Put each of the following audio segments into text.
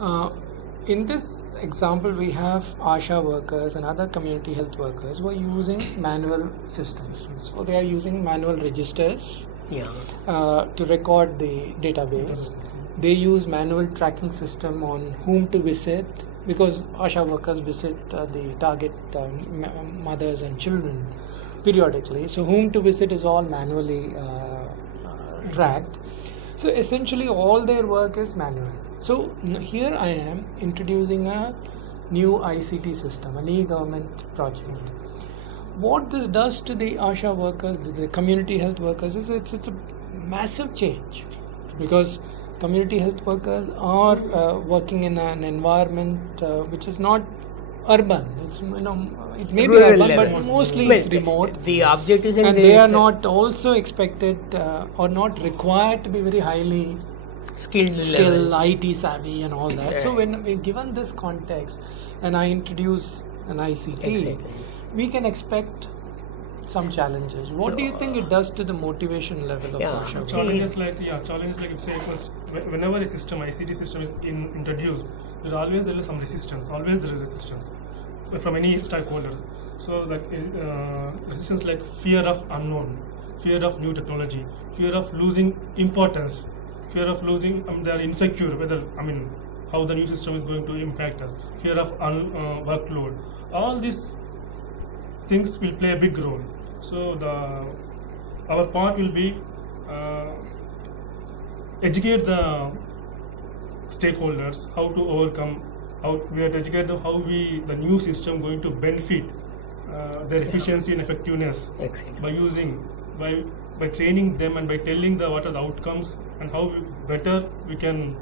Uh, in this example, we have ASHA workers and other community health workers who are using manual systems. So they are using manual registers to record the database. They use manual tracking system on whom to visit, because ASHA workers visit the target mothers and children periodically. So whom to visit is all manually tracked. So essentially all their work is manual. So here I am introducing a new ICT system, an e-government project. What this does to the ASHA workers, the community health workers, is it's a massive change, because community health workers are working in an environment which is not urban. It's it may rural be urban, level, but mostly it's remote. The objective is, and they are not also expected or not required to be very highly skilled, IT savvy and all that. So when we're given this context and I introduce an ICT, we can expect some challenges. What do you think it does to the motivation level of ASHA? Challenges like if say whenever a system, ICT system is introduced, there is some resistance. Always there is resistance from any stakeholder. So like resistance like fear of unknown, fear of new technology, fear of losing importance, fear of losing, they are insecure whether, how the new system is going to impact us, fear of workload. All these things will play a big role. So our part will be educate the stakeholders how to overcome, we have to educate them how the new system going to benefit their efficiency and effectiveness by training them and by telling what are the outcomes and how better we can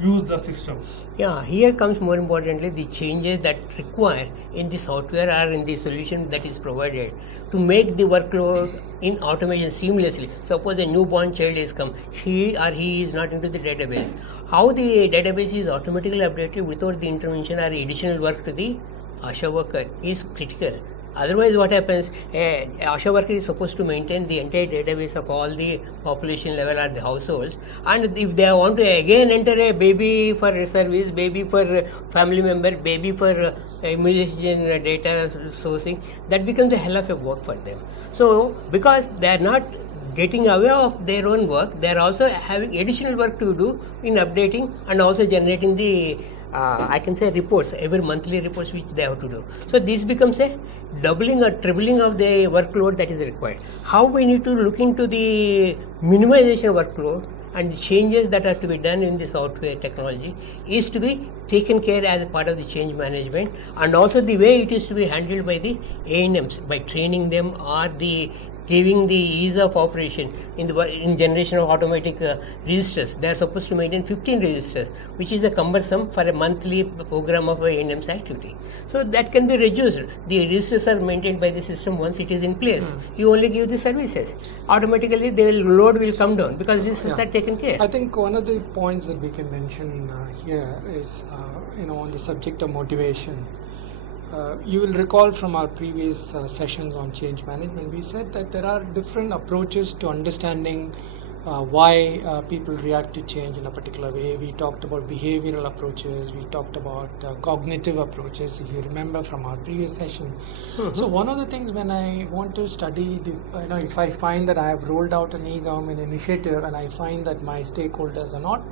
use the system. Yeah, here comes more importantly the changes that require in the software or in the solution that is provided to make the workload in automation seamlessly. Suppose a newborn child is come, she or he is not into the database. How the database is automatically updated without the intervention or additional work to the ASHA worker is critical. Otherwise, what happens? ASHA worker is supposed to maintain the entire database of all the population level or the households, and if they want to again enter a baby for service, baby for family member, baby for immunization data sourcing, that becomes a hell of a work for them. So, because they are not getting aware of their own work, they are also having additional work to do in updating and also generating the I can say reports, every monthly reports which they have to do. So this becomes a doubling or tripling of the workload that is required. How we need to look into the minimization of workload and the changes that are to be done in the software technology is to be taken care as a part of the change management, and also the way it is to be handled by the A&Ms by training them or the giving the ease of operation in generation of automatic registers. They are supposed to maintain 15 registers, which is a cumbersome for a monthly program of A&M's activity. So that can be reduced. The registers are maintained by the system once it is in place. You only give the services. Automatically the load will come down because registers are taken care. I think one of the points that we can mention here is on the subject of motivation. You will recall from our previous sessions on change management, we said that there are different approaches to understanding why people react to change in a particular way. We talked about behavioral approaches, we talked about cognitive approaches, if you remember from our previous session. So one of the things when I want to study, if I find that I have rolled out an e-government initiative and I find that my stakeholders are not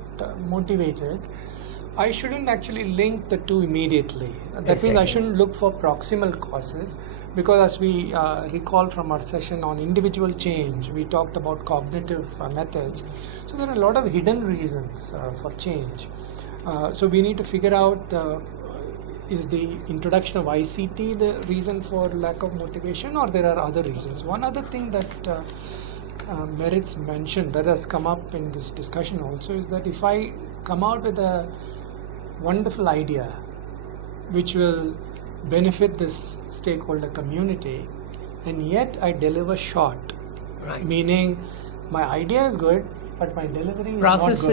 motivated, I shouldn't actually link the two immediately. That means I shouldn't look for proximal causes, because as we recall from our session on individual change, we talked about cognitive methods. So there are a lot of hidden reasons for change. So we need to figure out, is the introduction of ICT the reason for lack of motivation, or there are other reasons? One other thing that merits mention that has come up in this discussion also is that if I come out with a wonderful idea which will benefit this stakeholder community, and yet I deliver short, meaning my idea is good but my delivery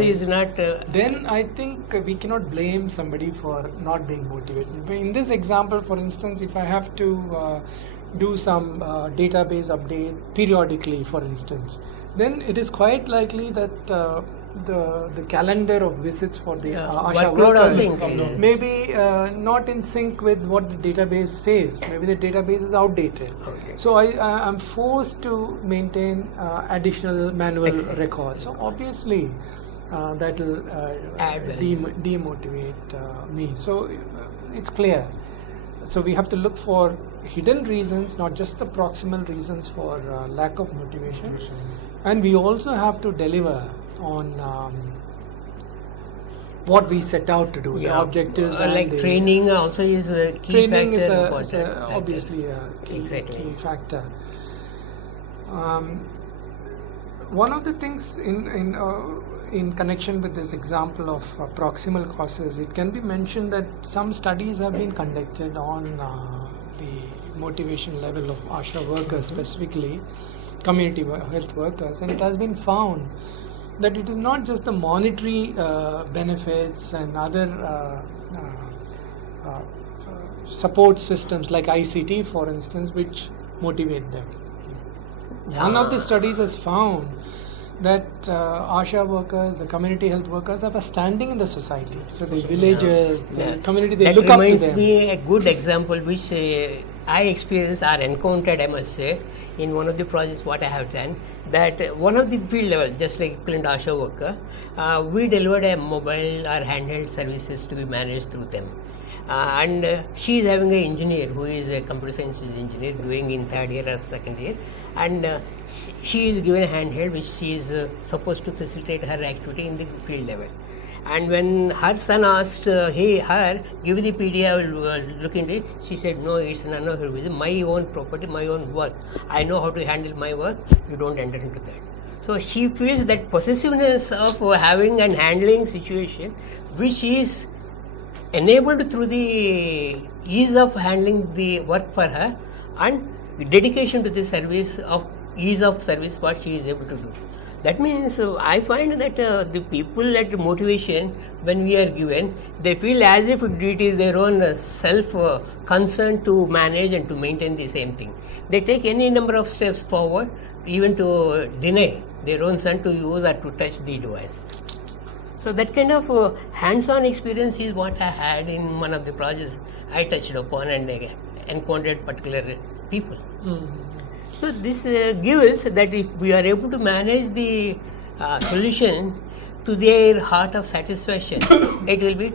is not good, then I think we cannot blame somebody for not being motivated. In this example, for instance, if I have to do some database update periodically, for instance, then it is quite likely that the calendar of visits for the ASHA Workload also workers increases. may be not in sync with what the database says. Maybe the database is outdated. Okay. So I'm forced to maintain additional manual Excellent. records. So obviously that will Add value. demotivate me. So it's clear. So we have to look for hidden reasons, not just the proximal reasons for lack of motivation. And we also have to deliver on what we set out to do, the objectives. And like the training also is a key training factor. is important. obviously a key, Exactly. key factor. One of the things in connection with this example of proximal causes, it can be mentioned that some studies have been conducted on the motivation level of ASHA workers, specifically community health workers, and it has been found that it is not just the monetary benefits and other support systems like ICT, for instance, which motivate them. One of the studies has found that ASHA workers, the community health workers, have a standing in the society. So the villagers, the community, they that look up to reminds them. me a good example which I experienced or encountered, I must say, in one of the projects what I have done. That one of the field level, just like equivalent ASHA worker, we delivered a mobile or handheld services to be managed through them. And she is having an engineer who is a computer science engineer doing in third year or second year, and she is given a handheld which she is supposed to facilitate her activity in the field level. And when her son asked her, give the PD, I will look into it, she said, no, it's none of her business, my own property, my own work. I know how to handle my work, you don't enter into that. So she feels that possessiveness of having and handling situation, which is enabled through the ease of handling the work for her and dedication to the service of ease of service what she is able to do. That means I find that the people at motivation, when we are given, they feel as if it is their own self-concern to manage and to maintain the same thing. They take any number of steps forward, even to deny their own son to use or to touch the device. So that kind of hands-on experience is what I had in one of the projects I touched upon and encountered particular people. So this gives that if we are able to manage the solution to their heart of satisfaction, it will be